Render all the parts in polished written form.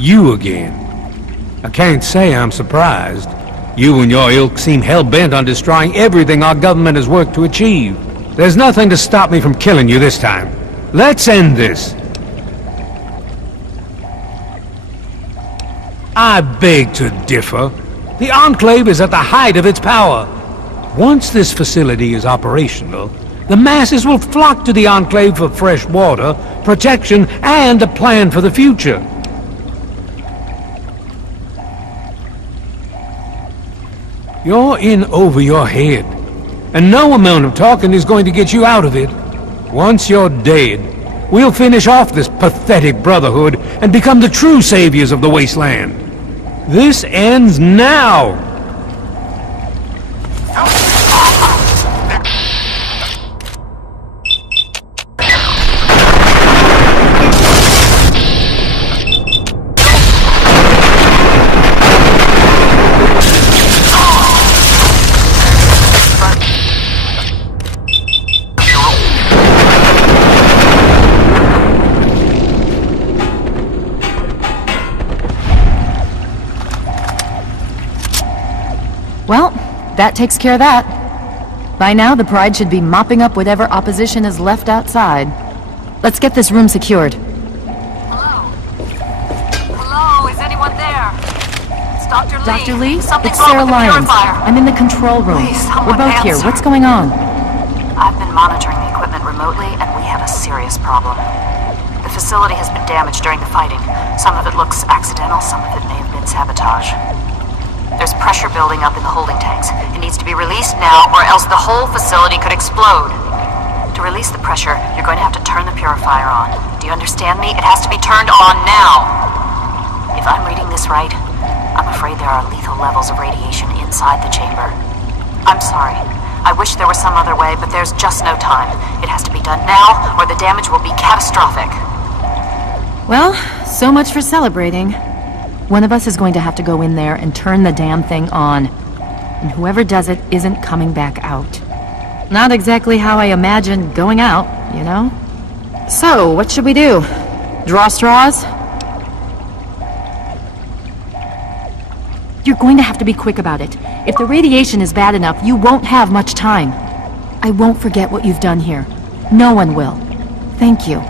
You again. I can't say I'm surprised. You and your ilk seem hell-bent on destroying everything our government has worked to achieve. There's nothing to stop me from killing you this time. Let's end this. I beg to differ. The Enclave is at the height of its power. Once this facility is operational, the masses will flock to the Enclave for fresh water, protection, and a plan for the future. You're in over your head, and no amount of talking is going to get you out of it. Once you're dead, we'll finish off this pathetic brotherhood and become the true saviors of the wasteland. This ends now! Well, that takes care of that. By now, the Pride should be mopping up whatever opposition is left outside. Let's get this room secured. Hello? Hello, is anyone there? It's Dr. Lee. Dr. Lee? Something's It's Sarah wrong with the Lyons. purifier. I'm in the control room. Please, We're someone both here. answer. What's going on? I've been monitoring the equipment remotely, and we have a serious problem. The facility has been damaged during the fighting. Some of it looks accidental, some of it may have been sabotage. There's pressure building up in the holding tanks. It needs to be released now, or else the whole facility could explode. To release the pressure, you're going to have to turn the purifier on. Do you understand me? It has to be turned on now! If I'm reading this right, I'm afraid there are lethal levels of radiation inside the chamber. I'm sorry. I wish there was some other way, but there's just no time. It has to be done now, or the damage will be catastrophic. Well, so much for celebrating. One of us is going to have to go in there and turn the damn thing on. And whoever does it isn't coming back out. Not exactly how I imagined going out, you know? So, what should we do? Draw straws? You're going to have to be quick about it. If the radiation is bad enough, you won't have much time. I won't forget what you've done here. No one will. Thank you.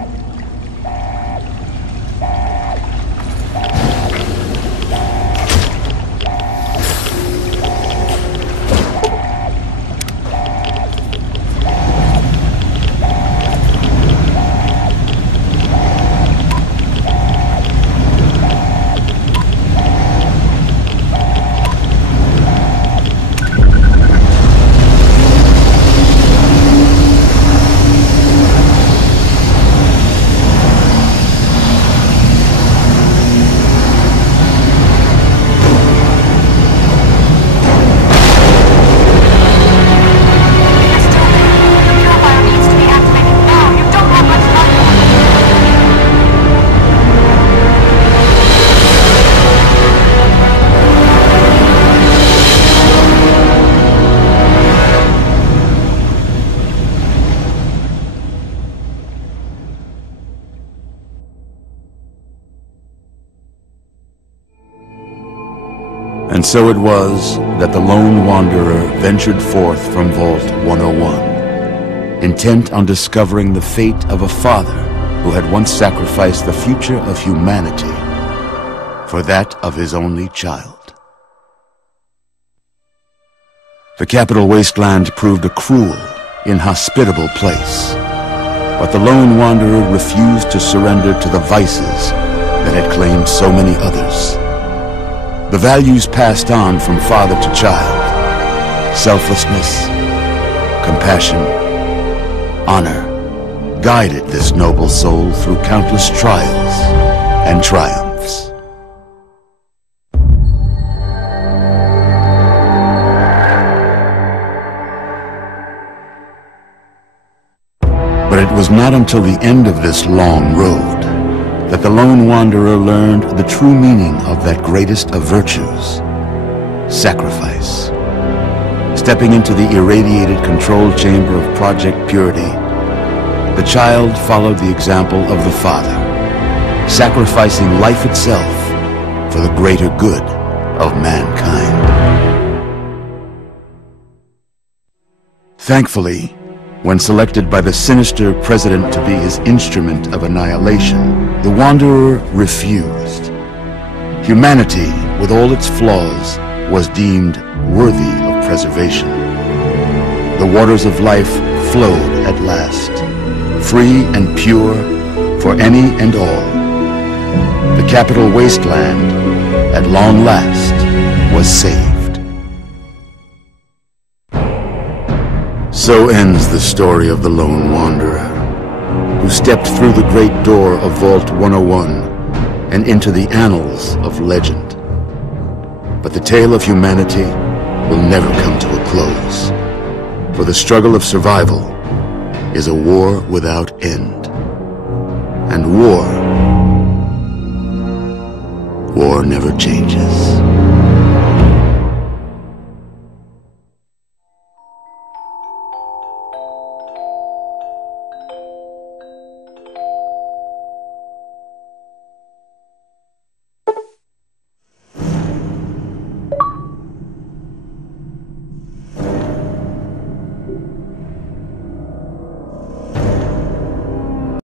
And so it was that the lone wanderer ventured forth from Vault 101, intent on discovering the fate of a father who had once sacrificed the future of humanity for that of his only child. The capital wasteland proved a cruel, inhospitable place, but the lone wanderer refused to surrender to the vices that had claimed so many others. The values passed on from father to child, selflessness, compassion, honor, guided this noble soul through countless trials and triumphs. But it was not until the end of this long road that the lone wanderer learned the true meaning of that greatest of virtues, sacrifice. Stepping into the irradiated control chamber of Project Purity, the child followed the example of the father, sacrificing life itself for the greater good of mankind. Thankfully, when selected by the sinister president to be his instrument of annihilation, the Wanderer refused. Humanity, with all its flaws, was deemed worthy of preservation. The waters of life flowed at last, free and pure for any and all. The capital wasteland, at long last, was saved. So ends the story of the Lone Wanderer, who stepped through the great door of Vault 101 and into the annals of legend. But the tale of humanity will never come to a close, for the struggle of survival is a war without end. And war never changes.